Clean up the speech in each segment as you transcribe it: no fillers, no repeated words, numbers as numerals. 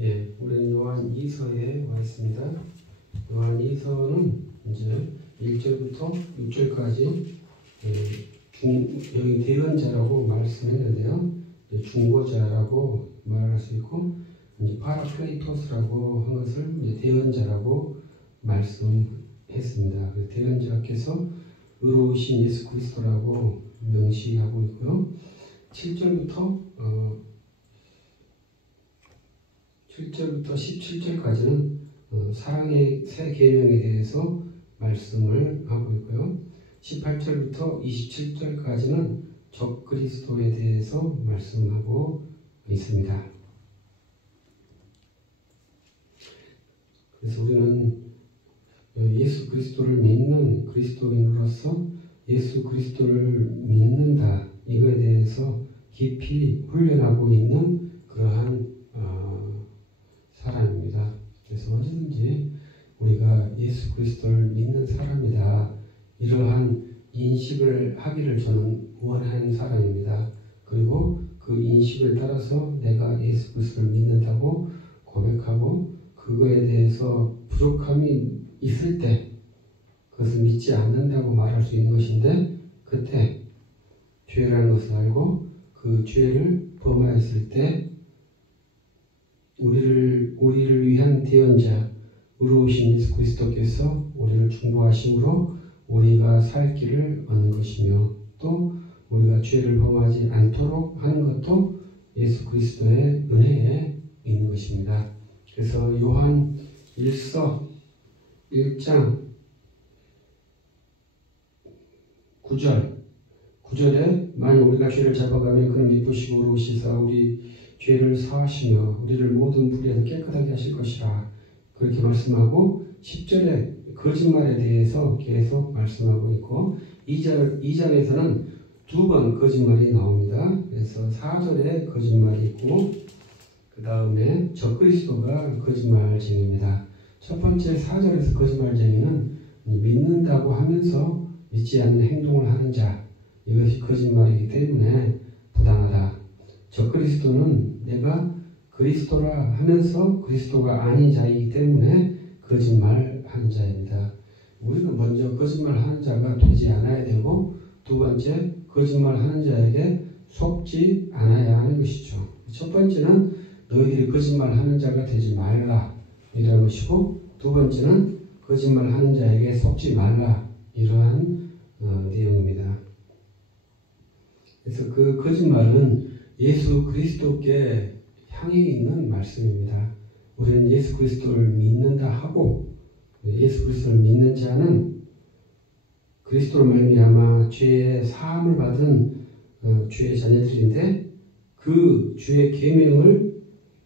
예, 우리는 요한 2서에 와 있습니다. 요한 2서는 이제 1절부터 6절까지 여기 대언자라고 말씀했는데요. 중보자라고 말할 수 있고, 이제 파라클레이토스라고 한 것을 이제 대언자라고 말씀했습니다. 대언자께서 의로우신 예수 그리스도라고 명시하고 있고요. 7절부터 17절까지는 사랑의 새 계명에 대해서 말씀을 하고 있고요. 18절부터 27절까지는 적 그리스도에 대해서 말씀하고 있습니다. 그래서 우리는 예수 그리스도를 믿는 그리스도인으로서 예수 그리스도를 믿는다, 이거에 대해서 깊이 훈련하고 있는 그러한 사람입니다. 그래서 언제든지 우리가 예수 그리스도를 믿는 사람이다, 이러한 인식을 하기를 저는 원하는 사람입니다. 그리고 그 인식을 따라서 내가 예수 그리스도를 믿는다고 고백하고 그거에 대해서 부족함이 있을 때 그것을 믿지 않는다고 말할 수 있는 것인데, 그때 죄라는 것을 알고 그 죄를 범하였을 때 우리를 위한 대언자 의로우신 예수 그리스도께서 우리를 중보하심으로 우리가 살 길을 얻는 것이며, 또 우리가 죄를 범하지 않도록 하는 것도 예수 그리스도의 은혜에 있는 것입니다. 그래서 요한 1서 1장 9절에 만일 우리가 죄를 잡아가면 그는 미쁘시고 의로우시사 우리 죄를 사하시며 우리를 모든 불의에서 깨끗하게 하실 것이라, 그렇게 말씀하고 10절에 거짓말에 대해서 계속 말씀하고 있고, 2장에서는 두 번 거짓말이 나옵니다. 그래서 4절에 거짓말이 있고, 그 다음에 적그리스도가 거짓말쟁이입니다. 첫 번째 4절에서 거짓말쟁이는 믿는다고 하면서 믿지 않는 행동을 하는 자, 이것이 거짓말이기 때문에 부당하다. 적그리스도는 내가 그리스도라 하면서 그리스도가 아닌 자이기 때문에 거짓말하는 자입니다. 우리는 먼저 거짓말하는 자가 되지 않아야 되고, 두 번째 거짓말하는 자에게 속지 않아야 하는 것이죠. 첫 번째는 너희들이 거짓말하는 자가 되지 말라, 이라는 것이고, 두 번째는 거짓말하는 자에게 속지 말라, 이러한 내용입니다. 그래서 그 거짓말은 예수 그리스도께 향해 있는 말씀입니다. 우리는 예수 그리스도를 믿는다 하고, 예수 그리스도를 믿는 자는 그리스도로 말미암아 죄의 사함을 받은 주의 자녀들인데, 그 주의 계명을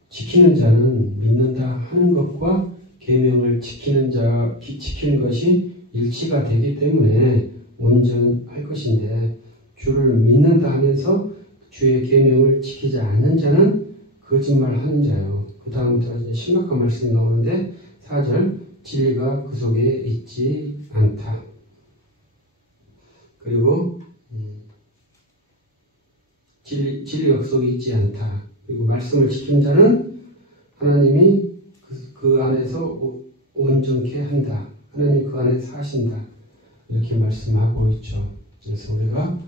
지키는 자는 믿는다 하는 것과 계명을 지키는 것이 일치가 되기 때문에 온전할 것인데, 주를 믿는다 하면서 주의 계명을 지키지 않는 자는 거짓말하는 자요. 그 다음부터 심각한 말씀이 나오는데, 4절 진리가 그 속에 있지 않다. 그리고 진리가 그 속에 있지 않다. 그리고 말씀을 지킨 자는 하나님이 그 안에서 온전케 한다. 하나님이 그 안에 사신다. 이렇게 말씀하고 있죠. 그래서 우리가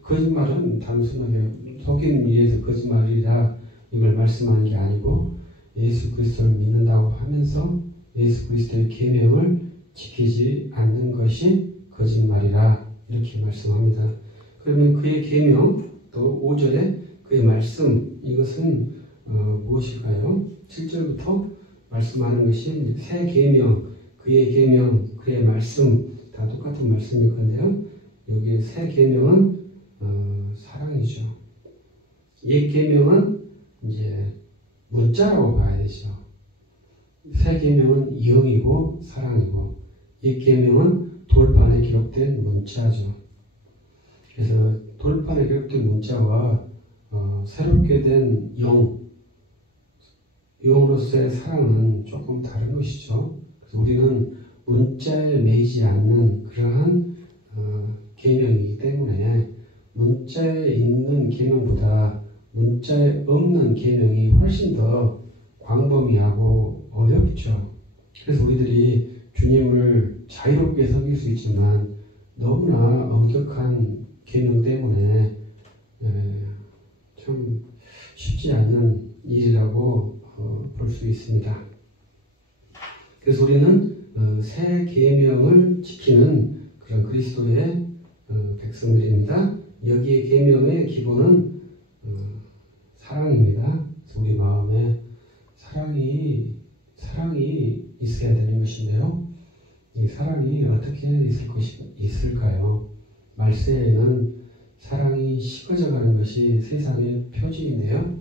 거짓말은 단순하게 속이기 위해서 거짓말이라 이걸 말씀하는 게 아니고, 예수 그리스도를 믿는다고 하면서 예수 그리스도의 계명을 지키지 않는 것이 거짓말이라, 이렇게 말씀합니다. 그러면 그의 계명, 또 5절에 그의 말씀, 이것은 무엇일까요? 7절부터 말씀하는 것이 새 계명, 그의 계명, 그의 말씀, 다 똑같은 말씀일 건데요. 여기 새 계명은 사랑이죠. 옛 계명은 이제 문자라고 봐야 되죠. 새 계명은 영이고 사랑이고, 옛 계명은 돌판에 기록된 문자죠. 그래서 돌판에 기록된 문자와 새롭게 된 영으로서의 사랑은 조금 다른 것이죠. 그래서 우리는 문자에 매이지 않는 그러한 계명이기 때문에 문자에 있는 계명보다 문자에 없는 계명이 훨씬 더 광범위하고 어렵죠. 그래서 우리들이 주님을 자유롭게 섬길 수 있지만 너무나 엄격한 계명 때문에 참 쉽지 않은 일이라고 볼 수 있습니다. 그래서 우리는 새 계명을 지키는 그런 그리스도의 백성들입니다. 여기에 계명의 기본은 사랑입니다. 그래서 우리 마음에 사랑이 있어야 되는 것인데요. 이 사랑이 어떻게 있을까요? 말세에는 사랑이 식어져가는 것이 세상의 표징인데요.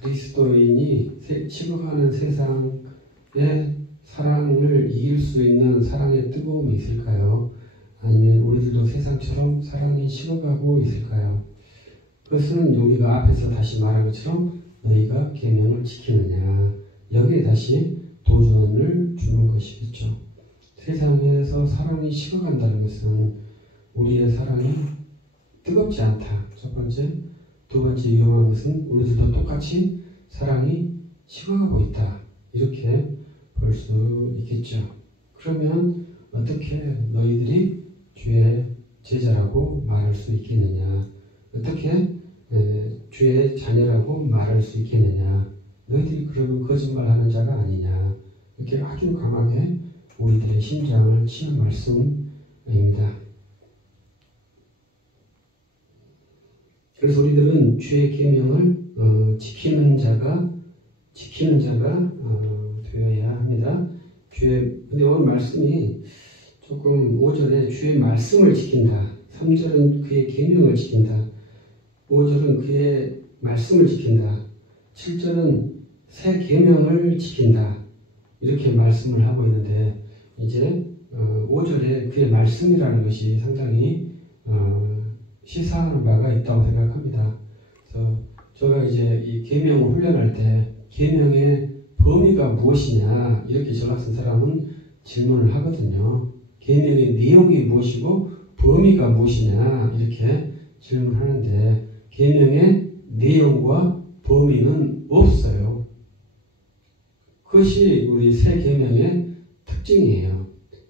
그리스도인이 식어가는 세상에 사랑을 이길 수 있는 사랑의 뜨거움이 있을까요? 아니면 우리들도 세상처럼 사랑이 식어가고 있을까요? 그것은 우리가 앞에서 다시 말한 것처럼 너희가 계명을 지키느냐, 여기에 다시 도전을 주는 것이겠죠. 세상에서 사랑이 식어간다는 것은 우리의 사랑이 뜨겁지 않다. 첫 번째. 두 번째 위험한 것은 우리들도 똑같이 사랑이 식어가고 있다. 이렇게 볼 수 있겠죠. 그러면 어떻게 너희들이 주의 제자라고 말할 수 있겠느냐? 어떻게 주의 자녀라고 말할 수 있겠느냐? 너희들이 그러면 거짓말하는 자가 아니냐? 이렇게 아주 강하게 우리들의 심장을 치는 말씀입니다. 그래서 우리들은 주의 계명을 지키는 자가 되어야 합니다. 근데 오늘 말씀이 조금 5절에 주의 말씀을 지킨다. 3절은 그의 계명을 지킨다. 5절은 그의 말씀을 지킨다. 7절은 새 계명을 지킨다. 이렇게 말씀을 하고 있는데 이제 5절에 그의 말씀이라는 것이 상당히 시사하는 바가 있다고 생각합니다. 그래서 제가 이제 이 계명을 훈련할 때 계명의 범위가 무엇이냐 이렇게 저 같은 사람은 질문을 하거든요. 계명의 내용이 무엇이고 범위가 무엇이냐 이렇게 질문하는데 계명의 내용과 범위는 없어요. 그것이 우리 새 계명의 특징이에요.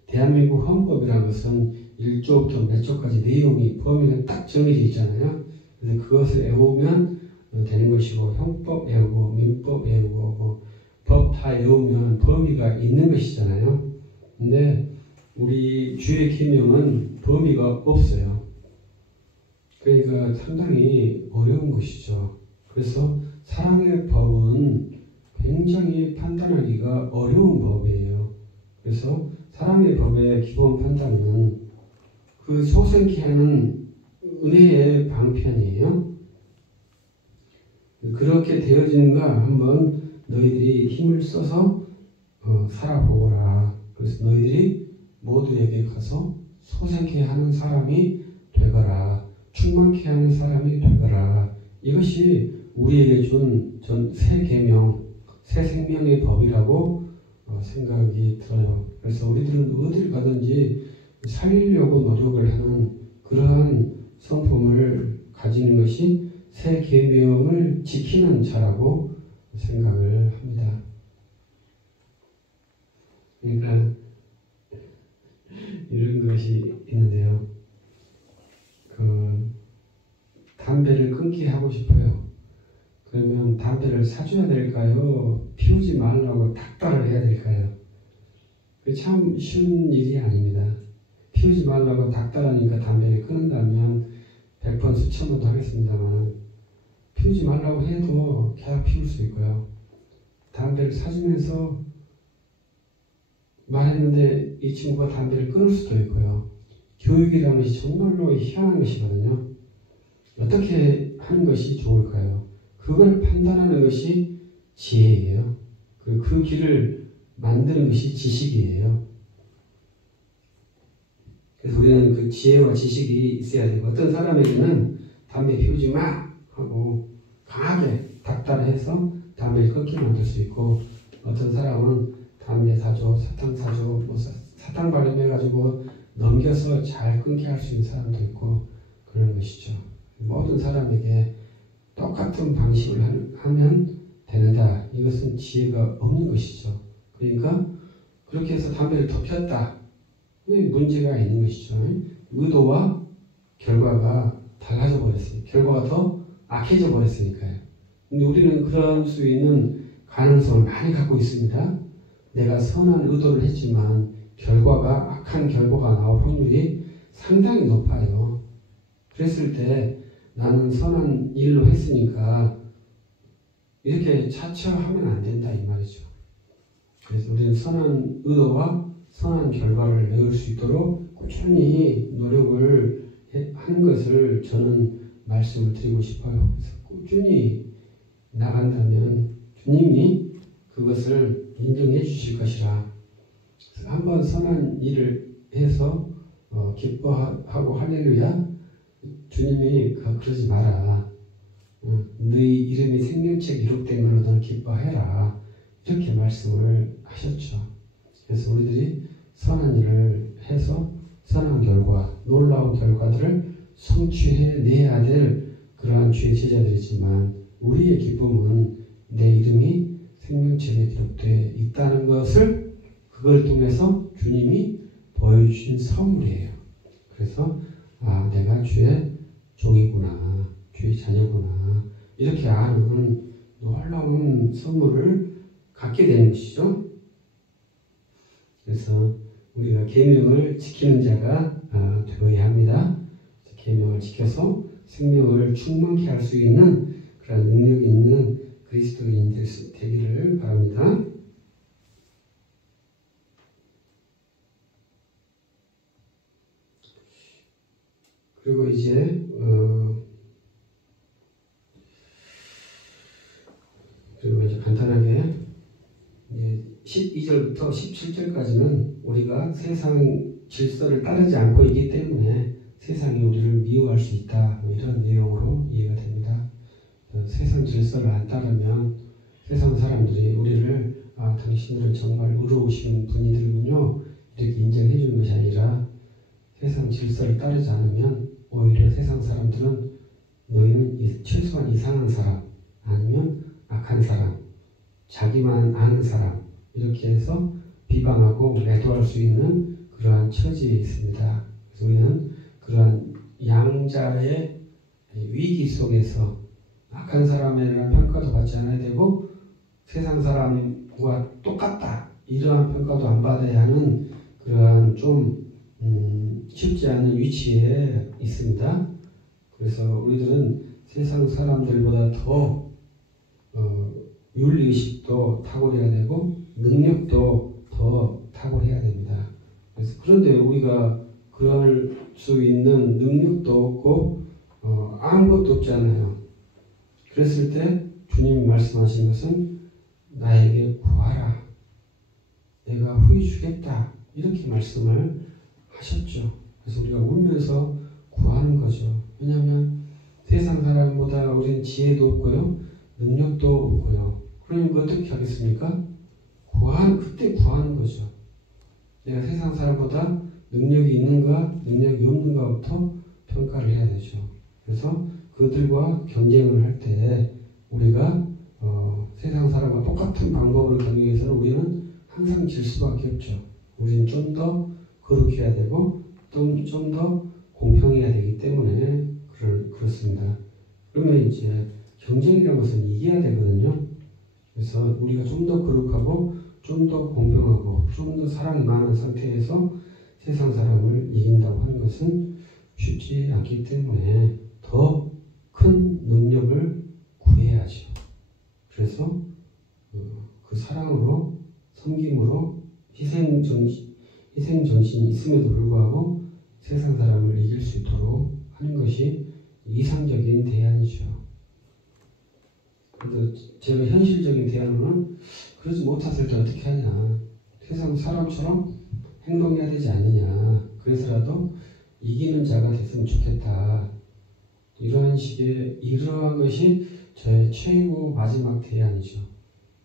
대한민국 헌법이라는 것은 1조부터 몇 조까지 내용이 범위가 딱 정해져 있잖아요. 그래서 그것을 외우면 되는 것이고 형법 외우고 민법 외우고 법 다 외우면 범위가 있는 것이잖아요. 근데 우리 주의 계명은 범위가 없어요. 그러니까 상당히 어려운 것이죠. 그래서 사랑의 법은 굉장히 판단하기가 어려운 법이에요. 그래서 사랑의 법의 기본 판단은 그 소생케 하는 은혜의 방편이에요. 그렇게 되어지는가 한번 너희들이 힘을 써서 살아보거라. 그래서 너희들이 모두에게 가서 소생케 하는 사람이 되거라. 충만케 하는 사람이 되거라. 이것이 우리에게 준 새 계명, 새 생명의 법이라고 생각이 들어요. 그래서 우리들은 어딜 가든지 살리려고 노력을 하는 그러한 성품을 가지는 것이 새 계명을 지키는 자라고 생각을 합니다. 그러니까 이런 것이 있는데요. 담배를 끊게 하고 싶어요. 그러면 담배를 사줘야 될까요? 피우지 말라고 닥달을 해야 될까요? 그게 참 쉬운 일이 아닙니다. 피우지 말라고 닥달하니까 담배를 끊는다면 100번 수천 번도 하겠습니다만 피우지 말라고 해도 계속 피울 수 있고요. 담배를 사주면서 말했는데 이 친구가 담배를 끊을 수도 있고요. 교육이라는 것이 정말로 희한한 것이거든요. 어떻게 하는 것이 좋을까요? 그걸 판단하는 것이 지혜예요. 그 길을 만드는 것이 지식이에요. 그래서 우리는 그 지혜와 지식이 있어야 되고 어떤 사람에게는 담배 피우지 마 하고 강하게 닥달해서 담배를 끊게 만들 수 있고 어떤 사람은 담배 사줘, 사탕 사줘, 뭐 사탕 발림해가지고 넘겨서 잘 끊게 할 수 있는 사람도 있고 그런 것이죠. 모든 사람에게 똑같은 방식을 하면 되는다. 이것은 지혜가 없는 것이죠. 그러니까 그렇게 해서 담배를 더 폈다. 문제가 있는 것이죠. 의도와 결과가 달라져 버렸어요. 결과가 더 악해져 버렸으니까요. 근데 우리는 그럴 수 있는 가능성을 많이 갖고 있습니다. 내가 선한 의도를 했지만 결과가 악한 결과가 나올 확률이 상당히 높아요. 그랬을 때 나는 선한 일로 했으니까 이렇게 자처하면 안 된다 이 말이죠. 그래서 우리는 선한 의도와 선한 결과를 내올 수 있도록 꾸준히 노력을 하는 것을 저는 말씀을 드리고 싶어요. 그래서 꾸준히 나간다면 주님이 그것을 인정해 주실 것이라. 한번 선한 일을 해서 기뻐하고 할렐루야, 주님이 그러지 마라. 너희 이름이 생명책에 기록된 걸로 너는 기뻐해라. 이렇게 말씀을 하셨죠. 그래서 우리들이 선한 일을 해서 선한 결과, 놀라운 결과들을 성취해내야 될 그러한 주의 제자들이지만 우리의 기쁨은 내 이름이 생명책에 기록되어 있다는 것을 그걸 통해서 주님이 보여주신 선물이에요. 그래서 내가 주의 종이구나, 주의 자녀구나 이렇게 아는 놀라운 선물을 갖게 되는 것이죠. 그래서 우리가 계명을 지키는 자가 되어야 합니다. 계명을 지켜서 생명을 충만케 할 수 있는 그런 능력 있는 그리스도인 되기를 바랍니다. 그리고 이제 간단하게 12절부터 17절까지는 우리가 세상 질서를 따르지 않고 있기 때문에 세상이 우리를 미워할 수 있다, 이런 내용으로 이해가 됩니다. 세상 질서를 안 따르면 세상 사람들이 우리를 당신들은 정말 의로우신 분이들군요 이렇게 인정해 주는 것이 아니라 세상 질서를 따르지 않으면 오히려 세상 사람들은 너희는 최소한 이상한 사람 아니면 악한 사람, 자기만 아는 사람 이렇게 해서 비방하고 매도할 수 있는 그러한 처지에 있습니다. 그래서 우리는 그러한 양자의 위기 속에서 악한 사람에 대한 평가도 받지 않아야 되고 세상 사람과 똑같다 이러한 평가도 안 받아야 하는 그러한 좀 쉽지 않은 위치에 있습니다. 그래서 우리들은 세상 사람들보다 더 윤리의식도 탁월해야 되고 능력도 더 탁월해야 됩니다. 그래서 그런데 우리가 그럴 수 있는 능력도 없고 아무것도 없잖아요. 그랬을 때 주님이 말씀하신 것은 나에게 구하라. 내가 후히 주겠다. 이렇게 말씀을 하셨죠. 그래서 우리가 울면서 구하는 거죠. 왜냐하면 세상 사람보다 우리는 지혜도 없고요. 능력도 없고요. 그러니까 어떻게 하겠습니까? 그때 구하는 거죠. 내가 세상 사람보다 능력이 있는가 능력이 없는가부터 평가를 해야 되죠. 그래서 그들과 경쟁을 할 때 우리가 세상 사람과 똑같은 방법을 경영해서는 우리는 항상 질 수밖에 없죠. 우리는 좀 더 거룩해야 되고 좀 더 공평해야 되기 때문에 그렇습니다. 그러면 이제 경쟁이라는 것은 이겨야 되거든요. 그래서 우리가 좀 더 거룩하고 좀 더 공평하고 좀 더 사랑이 많은 상태에서 세상 사람을 이긴다고 하는 것은 쉽지 않기 때문에 더 큰 능력을 구해야죠. 그래서 그 사랑으로 섬김으로 희생정신이 있음에도 불구하고 세상 사람을 이길 수 있도록 하는 것이 이상적인 대안이죠. 그런데 제가 현실적인 대안으로는 그러지 못했을 때 어떻게 하냐. 세상 사람처럼 행동해야 되지 않느냐. 그래서라도 이기는 자가 됐으면 좋겠다. 이러한 것이 저의 최고 마지막 대안이죠.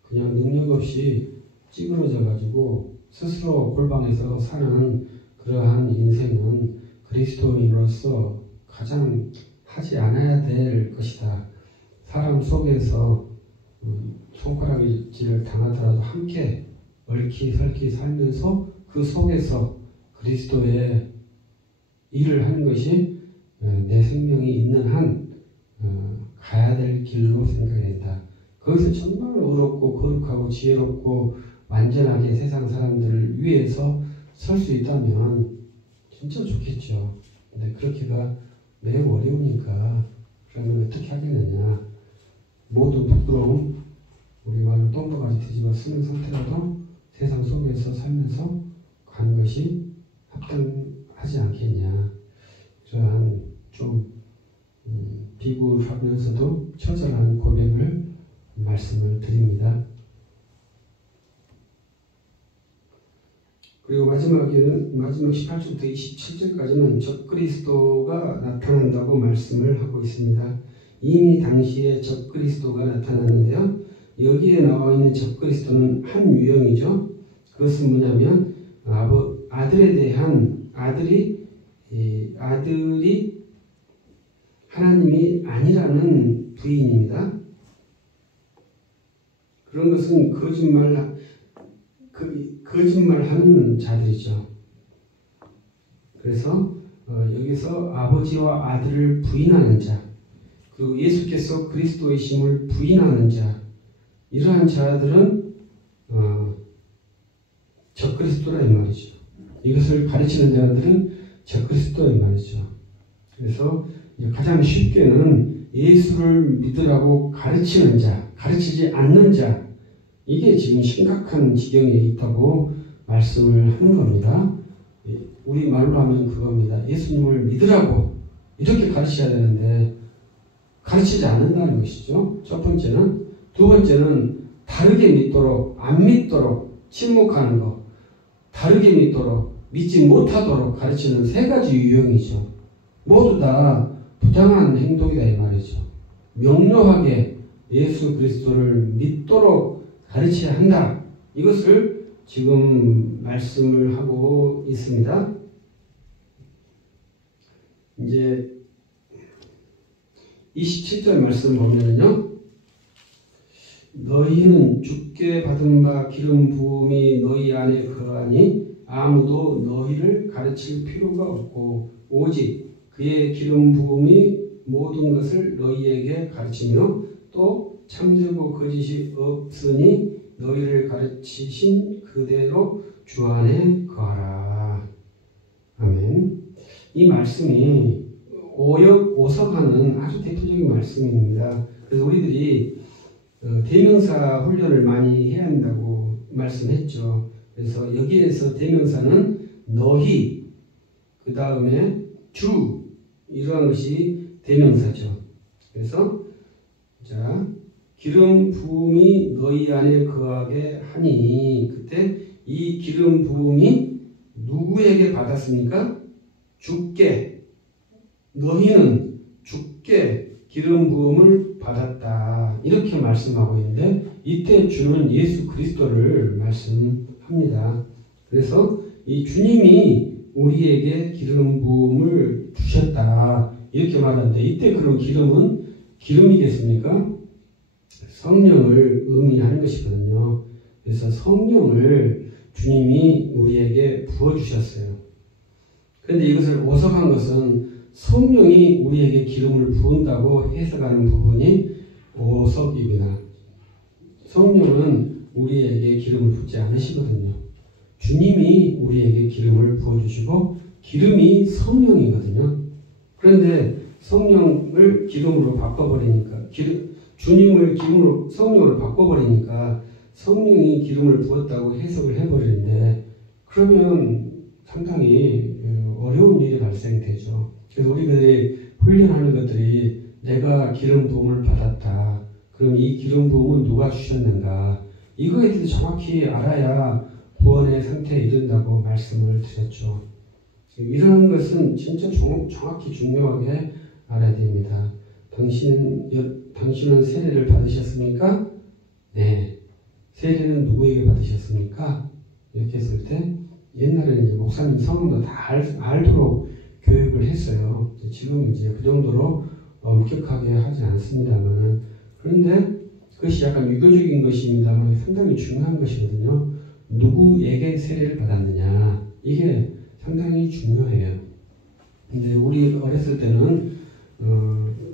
그냥 능력 없이 찌그러져 가지고 스스로 골방에서 사는 그러한 인생은 그리스도인으로서 가장 하지 않아야 될 것이다. 사람 속에서 손가락질을 당하더라도 함께 얽히설키 살면서 그 속에서 그리스도의 일을 하는 것이 내 생명이 있는 한 가야 될 길로 생각된다. 거기서 정말 의롭고 거룩하고 지혜롭고 완전하게 세상 사람들을 위해서 설 수 있다면 진짜 좋겠죠. 근데 그렇게가 매우 어려우니까 그러면 어떻게 하겠느냐. 모든 부끄러움 우리 말로 똥바가지 뒤집어 쓰는 상태라도 세상 속에서 살면서 가는 것이 합당하지 않겠냐. 그러한 좀 비굴하면서도 처절한 고백을 말씀을 드립니다. 그리고 마지막 18절부터 27절까지는 적그리스도가 나타난다고 말씀을 하고 있습니다. 이미 당시에 적그리스도가 나타났는데요. 여기에 나와 있는 적그리스도는 한 유형이죠. 그것은 뭐냐면 아들에 대한 아들이 하나님이 아니라는 부인입니다. 그런 것은 거짓말하는 자들이죠. 그래서 여기서 아버지와 아들을 부인하는 자, 그리고 예수께서 그리스도이심을 부인하는 자, 이러한 자들은 적그리스도라 이 말이죠. 이것을 가르치는 자들은 적그리스도라 이 말이죠. 그래서 가장 쉽게는 예수를 믿으라고 가르치는 자, 가르치지 않는 자, 이게 지금 심각한 지경에 있다고 말씀을 하는 겁니다. 우리 말로 하면 그겁니다. 예수님을 믿으라고 이렇게 가르쳐야 되는데 가르치지 않는다는 것이죠. 첫 번째는. 두 번째는 다르게 믿도록, 안 믿도록 침묵하는 것, 다르게 믿도록, 믿지 못하도록 가르치는 세 가지 유형이죠. 모두 다 부당한 행동이다 이 말이죠. 명료하게 예수 그리스도를 믿도록 가르쳐야 한다. 이것을 지금 말씀을 하고 있습니다. 이제 27절 말씀 보면요. 너희는 주께 받은 바 기름 부음이 너희 안에 거하니 아무도 너희를 가르칠 필요가 없고 오직 그의 기름 부음이 모든 것을 너희에게 가르치며 또 참되고 거짓이 없으니 너희를 가르치신 그대로 주 안에 거하라. 아멘. 이 말씀이 오역오석하는 아주 대표적인 말씀입니다. 그래서 우리들이 대명사 훈련을 많이 해야 한다고 말씀했죠. 그래서 여기에서 대명사는 너희, 그 다음에 주, 이러한 것이 대명사죠. 그래서 자, 기름 부음이 너희 안에 거하게 하니, 그때 이 기름 부음이 누구에게 받았습니까? 주께. 너희는 주께 기름 부음을 받았다. 이렇게 말씀하고 있는데 이때 주는 예수 그리스도를 말씀합니다. 그래서 이 주님이 우리에게 기름 부음을 주셨다. 이렇게 말하는데 이때 그런 기름은 기름이겠습니까? 성령을 의미하는 것이거든요. 그래서 성령을 주님이 우리에게 부어주셨어요. 그런데 이것을 오석한 것은 성령이 우리에게 기름을 부은다고 해석하는 부분이 오석이구나. 성령은 우리에게 기름을 붓지 않으시거든요. 주님이 우리에게 기름을 부어주시고 기름이 성령이거든요. 그런데 성령을 기름으로 바꿔버리니까 주님을 성령으로 바꿔버리니까 성령이 기름을 부었다고 해석을 해버리는데 그러면 상당히 어려운 일이 발생되죠. 그래서 우리들이 훈련하는 것들이 내가 기름 부음을 받았다. 그럼 이 기름 부음은 누가 주셨는가? 이거에 대해서 정확히 알아야 구원의 상태에 이른다고 말씀을 드렸죠. 이런 것은 진짜 정확히 중요하게 알아야 됩니다. 당신은 세례를 받으셨습니까? 네. 세례는 누구에게 받으셨습니까? 이렇게 했을 때 옛날에는 이제 목사님 성함도 다 알도록 교육을 했어요. 지금 이제 그 정도로 엄격하게 하지 않습니다만 그런데 그것이 약간 유교적인 것입니다만 상당히 중요한 것이거든요. 누구에게 세례를 받았느냐, 이게 상당히 중요해요. 근데 우리 어렸을 때는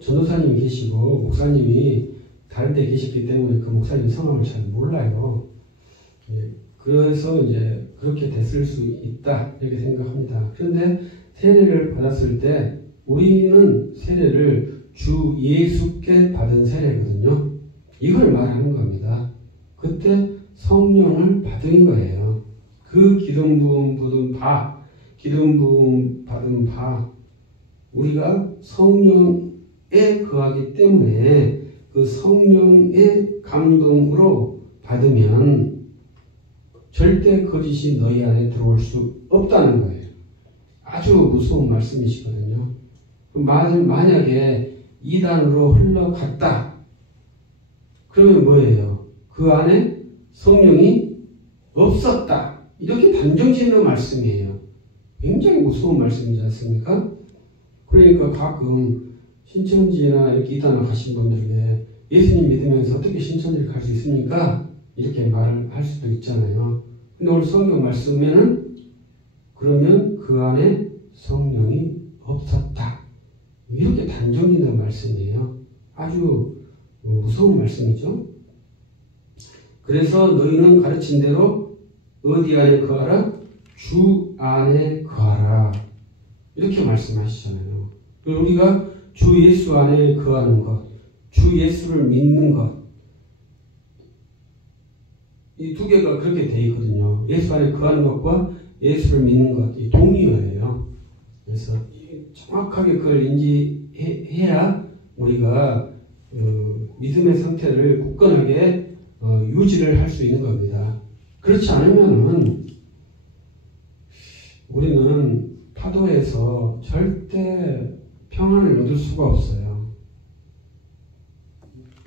전도사님이 계시고 목사님이 다른 데 계셨기 때문에 그 목사님 성함을 잘 몰라요. 그래서 이제 그렇게 됐을 수 있다 이렇게 생각합니다. 그런데 세례를 받았을 때 우리는 세례를 주 예수께 받은 세례거든요. 이걸 말하는 겁니다. 그때 성령을 받은 거예요. 그 기름 부음 받은 바, 우리가 성령에 거하기 때문에 그 성령의 감동으로 받으면 절대 거짓이 너희 안에 들어올 수 없다는 거예요. 아주 무서운 말씀이시거든요. 만약에 이단으로 흘러갔다. 그러면 뭐예요? 그 안에 성령이 없었다. 이렇게 단정짓는 말씀이에요. 굉장히 무서운 말씀이지 않습니까? 그러니까 가끔 신천지나 이렇게 이단을 가신 분들에게 예수님 믿으면서 어떻게 신천지를 갈 수 있습니까? 이렇게 말을 할 수도 있잖아요. 근데 오늘 성경 말씀에는 그러면 그 안에 성령이 없었다. 이렇게 단정짓는 말씀이에요. 아주 무서운 말씀이죠. 그래서 너희는 가르친 대로 어디 안에 거하라? 주 안에 거하라. 이렇게 말씀하시잖아요. 우리가 주 예수 안에 거하는 것, 주 예수를 믿는 것, 이 두 개가 그렇게 돼 있거든요. 예수 안에 거하는 것과 예수를 믿는 것, 이 동의어예요. 그래서 정확하게 그걸 인지해야 우리가 믿음의 상태를 굳건하게 유지를 할 수 있는 겁니다. 그렇지 않으면은 우리는 파도에서 절대 평안을 얻을 수가 없어요.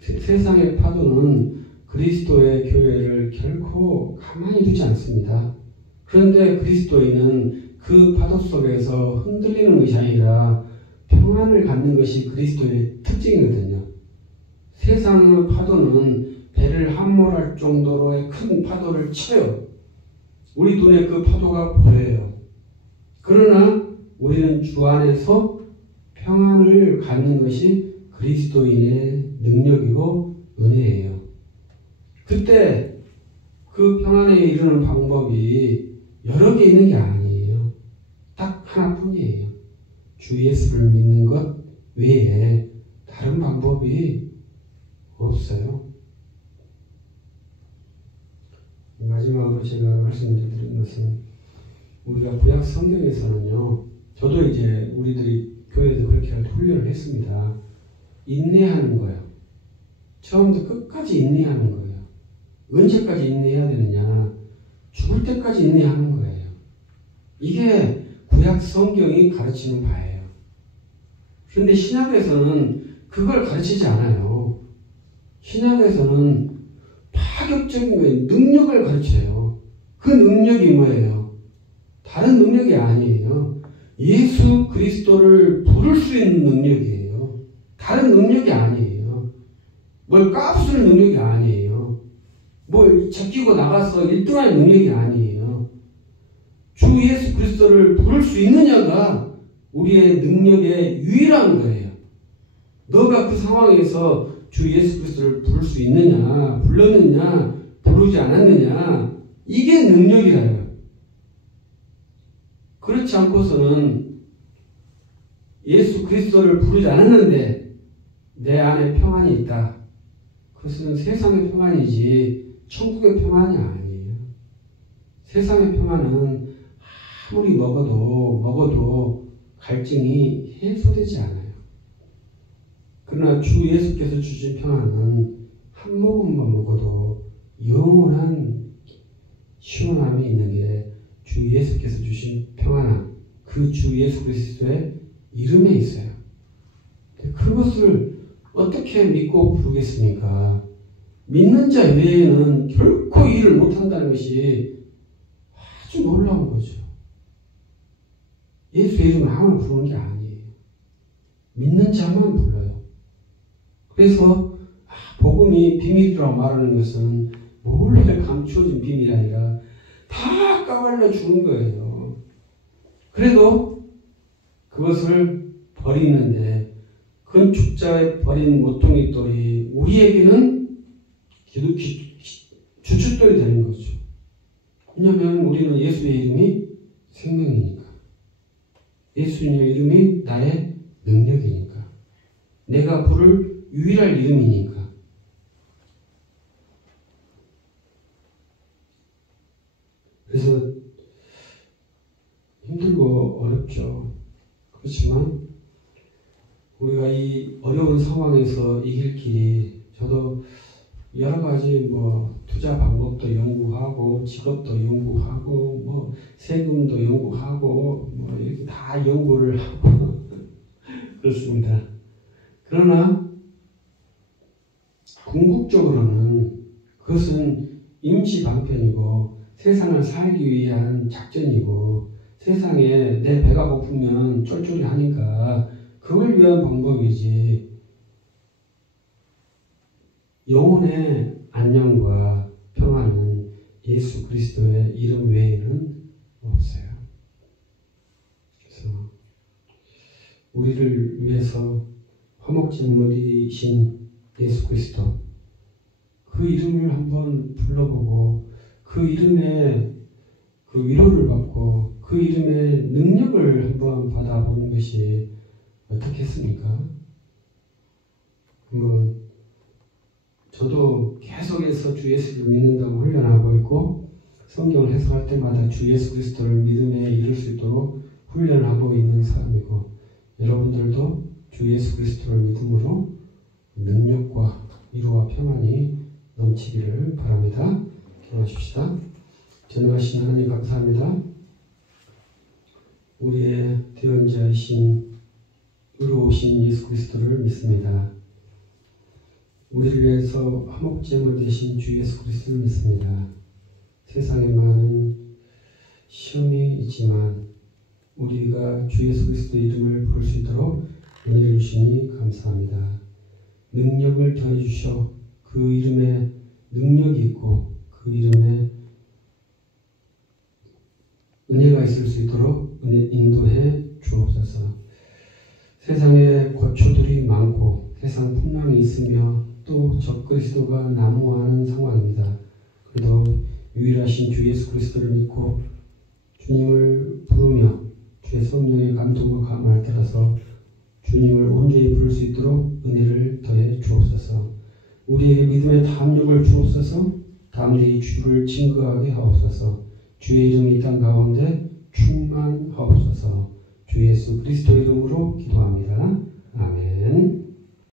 세상의 파도는 그리스도의 교회를 결코 가만히 두지 않습니다. 그런데 그리스도인은 그 파도 속에서 흔들리는 것이 아니라 평안을 갖는 것이 그리스도의 특징이거든요. 세상의 파도는 배를 함몰할 정도로의 큰 파도를 쳐요. 우리 눈에 그 파도가 보여요. 그러나 우리는 주 안에서 평안을 갖는 것이 그리스도인의 능력이고 은혜예요. 그때 그 평안에 이르는 방법이 여러 개 있는 게 아니에요. 딱 하나뿐이에요. 주 예수를 믿는 것 외에 다른 방법이 없어요. 마지막으로 제가 말씀드리는 것은 우리가 구약 성경에서는요, 저도 이제 우리들이 교회에서 그렇게 훈련을 했습니다. 인내하는 거예요. 처음부터 끝까지 인내하는 거예요. 언제까지 인내해야 되느냐? 죽을 때까지 인내하는 거예요. 이게 구약 성경이 가르치는 바예요. 그런데 신약에서는 그걸 가르치지 않아요. 신약에서는 파격적인 거예요. 능력을 가르쳐요. 그 능력이 뭐예요? 다른 능력이 아니에요. 예수 그리스도를 부를 수 있는 능력이에요. 다른 능력이 아니에요. 뭘 까부수는 능력이 아니에요. 뭘 제끼고 나가서 1등할 능력이 아니에요. 주 예수 그리스도를 부를 수 있느냐가 우리의 능력의 유일한 거예요. 너가 그 상황에서 주 예수 그리스도를 부를 수 있느냐, 불렀느냐, 부르지 않았느냐, 이게 능력이라요. 그렇지 않고서는 예수 그리스도를 부르지 않았는데 내 안에 평안이 있다. 그것은 세상의 평안이지 천국의 평안이 아니에요. 세상의 평안은 아무리 먹어도 갈증이 해소되지 않아요. 그러나 주 예수께서 주신 평안은 한 모금만 먹어도 영원한 시원함이 있는 게 주 예수께서 주신 평안함, 그 주 예수 그리스도의 이름에 있어요. 그것을 어떻게 믿고 부르겠습니까? 믿는 자 외에는 결코 일을 못한다는 것이 아주 놀라운 거죠. 예수의 이름을 아무나 부르는 게 아니에요. 믿는 자만 불러요. 그래서 복음이 비밀이라고 말하는 것은 몰래 감추어진 비밀이 아니라 다 까발려 주는 거예요. 그래도 그것을 버리는데 건축자의 버린 모퉁이 돌이 우리에게는 주춧돌이 되는 거죠. 왜냐하면 우리는 예수의 이름이 생명이니까. 예수님의 이름이 나의 능력이니까. 내가 부를 유일할 이름이니까. 그래서 힘들고 어렵죠. 그렇지만 우리가 이 어려운 상황에서 이길 길이, 저도 여러 가지 투자 방법도 연구하고 직업도 연구하고 세금도 연구하고 이렇게 다 연구를 하고 그렇습니다. 그러나 궁극적으로는 그것은 임시 방편이고 세상을 살기 위한 작전이고 세상에 내 배가 고프면 쫄쫄이 하니까 그걸 위한 방법이지 영혼의 안녕과 평안은 예수 그리스도의 이름 외에는 없어요. 그래서 우리를 위해서 화목제물이신 예수 그리스도, 그 이름을 한번 불러보고 그 이름에 그 위로를 받고 그 이름의 능력을 한번 받아보는 것이 어떻겠습니까? 한번 저도 계속해서 주 예수를 믿는다고 훈련하고 있고 성경을 해석할 때마다 주 예수 그리스도를 믿음에 이룰 수 있도록 훈련하고 있는 사람이고, 여러분들도 주 예수 그리스도를 믿음으로 능력과 위로와 평안이 넘치기를 바랍니다. 기도하십시다. 전능하신 하나님 감사합니다. 우리의 대언자이신 의로우신 예수 그리스도를 믿습니다. 우리를 위해서 화목제물 되신 주 예수 그리스도를 믿습니다. 세상에 많은 시험이 있지만 우리가 주 예수 그리스도의 이름을 부를 수 있도록 은혜를 주시니 감사합니다. 능력을 더해 주셔 그 이름에 능력이 있고 그 이름에 은혜가 있을 수 있도록 인도해 주옵소서. 세상에 고초들이 많고 세상 풍랑이 있으며 또 적그리스도가 난무하는 상황입니다. 그래도 유일하신 주 예수 그리스도를 믿고 주님을 부르며 주의 성령의 감동과 감화를 따라서 주님을 온전히 부를 수 있도록 은혜를 더해 주옵소서. 우리에게 믿음의 담력을 주옵소서. 담대히 주를 증거하게 하옵소서. 주의 이름이 이 땅 가운데 충만하옵소서. 주 예수 그리스도의 이름으로